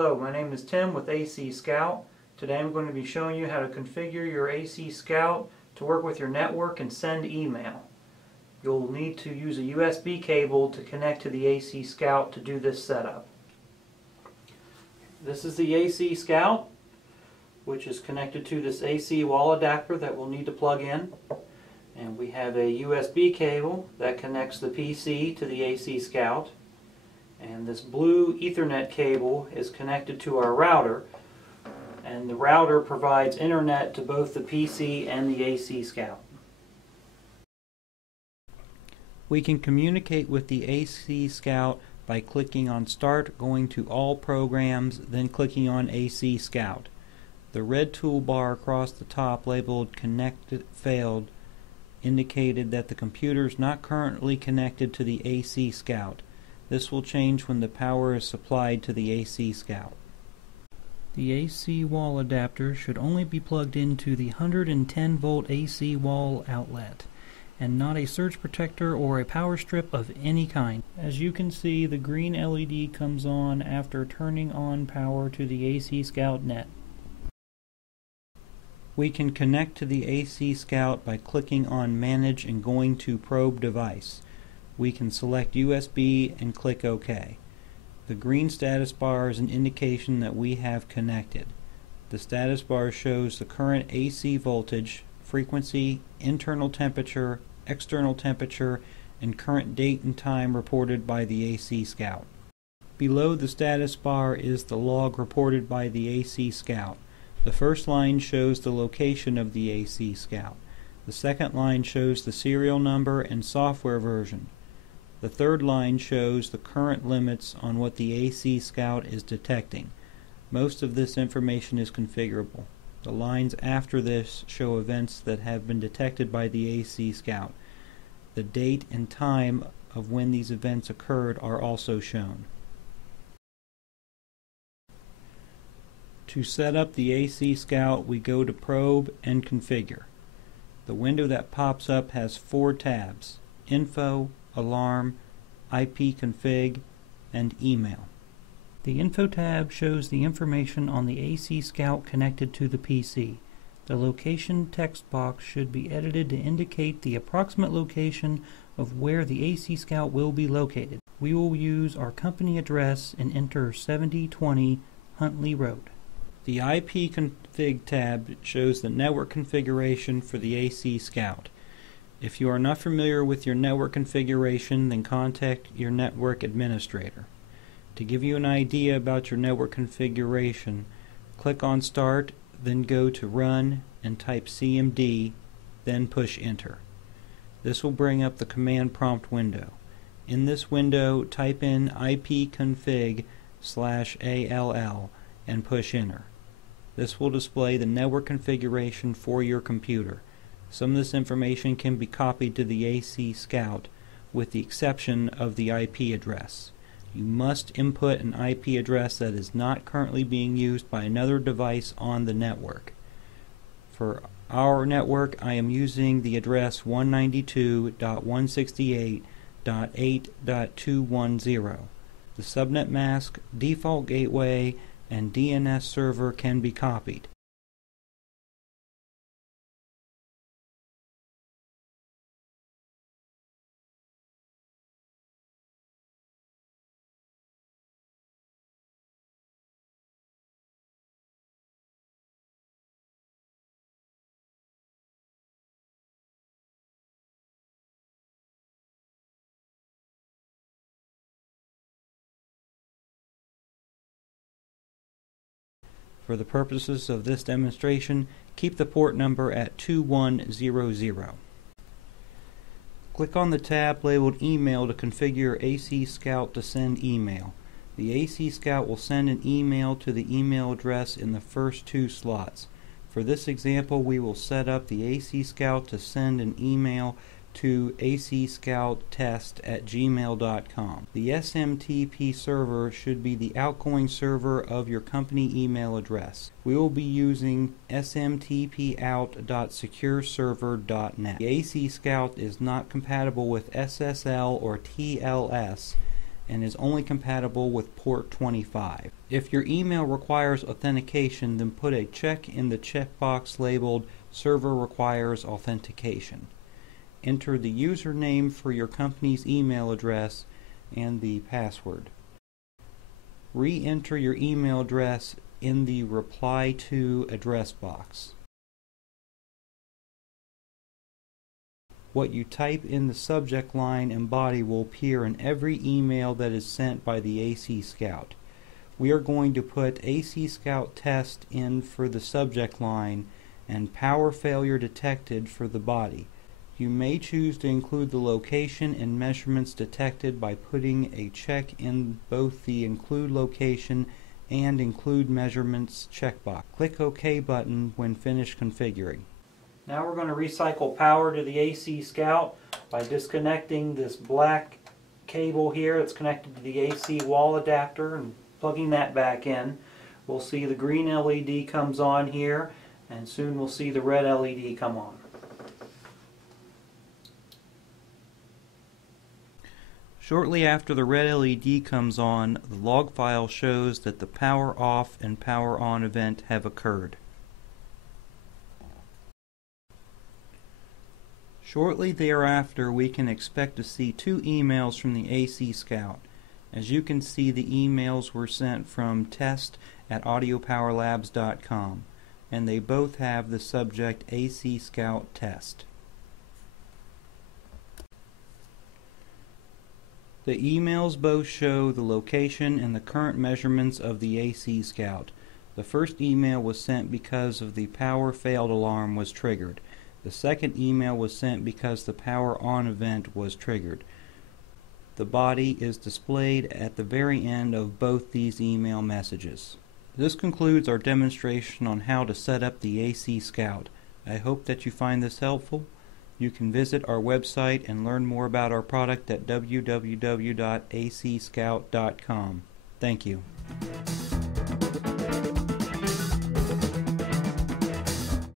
Hello, my name is Tim with AC Scout. Today I'm going to be showing you how to configure your AC Scout to work with your network and send email. You'll need to use a USB cable to connect to the AC Scout to do this setup. This is the AC Scout, which is connected to this AC wall adapter that we'll need to plug in. And we have a USB cable that connects the PC to the AC Scout. And this blue Ethernet cable is connected to our router, and the router provides internet to both the PC and the AC Scout. We can communicate with the AC Scout by clicking on Start, going to All Programs, then clicking on AC Scout. The red toolbar across the top labeled Connected Failed indicated that the computer is not currently connected to the AC Scout. This will change when the power is supplied to the AC Scout. The AC wall adapter should only be plugged into the 110 volt AC wall outlet and not a surge protector or a power strip of any kind. As you can see, the green LED comes on after turning on power to the ACScout-NET. We can connect to the AC Scout by clicking on Manage and going to Probe Device. We can select USB and click OK. The green status bar is an indication that we have connected. The status bar shows the current AC voltage, frequency, internal temperature, external temperature, and current date and time reported by the AC Scout. Below the status bar is the log reported by the AC Scout. The first line shows the location of the AC Scout. The second line shows the serial number and software version. The third line shows the current limits on what the AC Scout is detecting. Most of this information is configurable. The lines after this show events that have been detected by the AC Scout. The date and time of when these events occurred are also shown. To set up the AC Scout, we go to Probe and Configure. The window that pops up has 4 tabs: Info, Alarm, ipconfig, and Email. The Info tab shows the information on the AC Scout connected to the PC. The location text box should be edited to indicate the approximate location of where the AC Scout will be located. We will use our company address and enter 7020 Huntley Road. The ipconfig tab shows the network configuration for the AC Scout. If you are not familiar with your network configuration, then contact your network administrator. To give you an idea about your network configuration, click on Start, then go to Run and type CMD, then push Enter. This will bring up the command prompt window. In this window, type in ipconfig/all and push Enter. This will display the network configuration for your computer. Some of this information can be copied to the AC Scout, with the exception of the IP address. You must input an IP address that is not currently being used by another device on the network. For our network, I am using the address 192.168.8.210. The subnet mask, default gateway, and DNS server can be copied. For the purposes of this demonstration, keep the port number at 2100. Click on the tab labeled Email to configure AC Scout to send email. The AC Scout will send an email to the email address in the first 2 slots. For this example, we will set up the AC Scout to send an email to ACScout-test@gmail.com. The SMTP server should be the outgoing server of your company email address. We will be using smtpout.secureserver.net. The AC Scout is not compatible with SSL or TLS and is only compatible with port 25. If your email requires authentication, then put a check in the checkbox labeled Server Requires Authentication. Enter the username for your company's email address and the password. Re-enter your email address in the Reply To address box. What you type in the subject line and body will appear in every email that is sent by the AC Scout. We are going to put ACScout test in for the subject line and power failure detected for the body. You may choose to include the location and measurements detected by putting a check in both the Include Location and Include Measurements checkbox. Click OK button when finished configuring. Now we're going to recycle power to the AC Scout by disconnecting this black cable here that's connected to the AC wall adapter and plugging that back in. We'll see the green LED comes on here, and soon we'll see the red LED come on. Shortly after the red LED comes on, the log file shows that the power off and power on event have occurred. Shortly thereafter, we can expect to see 2 emails from the AC Scout. As you can see, the emails were sent from test@audiopowerlabs.com, and they both have the subject AC Scout Test. The emails both show the location and the current measurements of the AC Scout. The first email was sent because of the power failed alarm was triggered. The second email was sent because the power on event was triggered. The body is displayed at the very end of both these email messages. This concludes our demonstration on how to set up the AC Scout. I hope that you find this helpful. You can visit our website and learn more about our product at www.acscout.com. Thank you.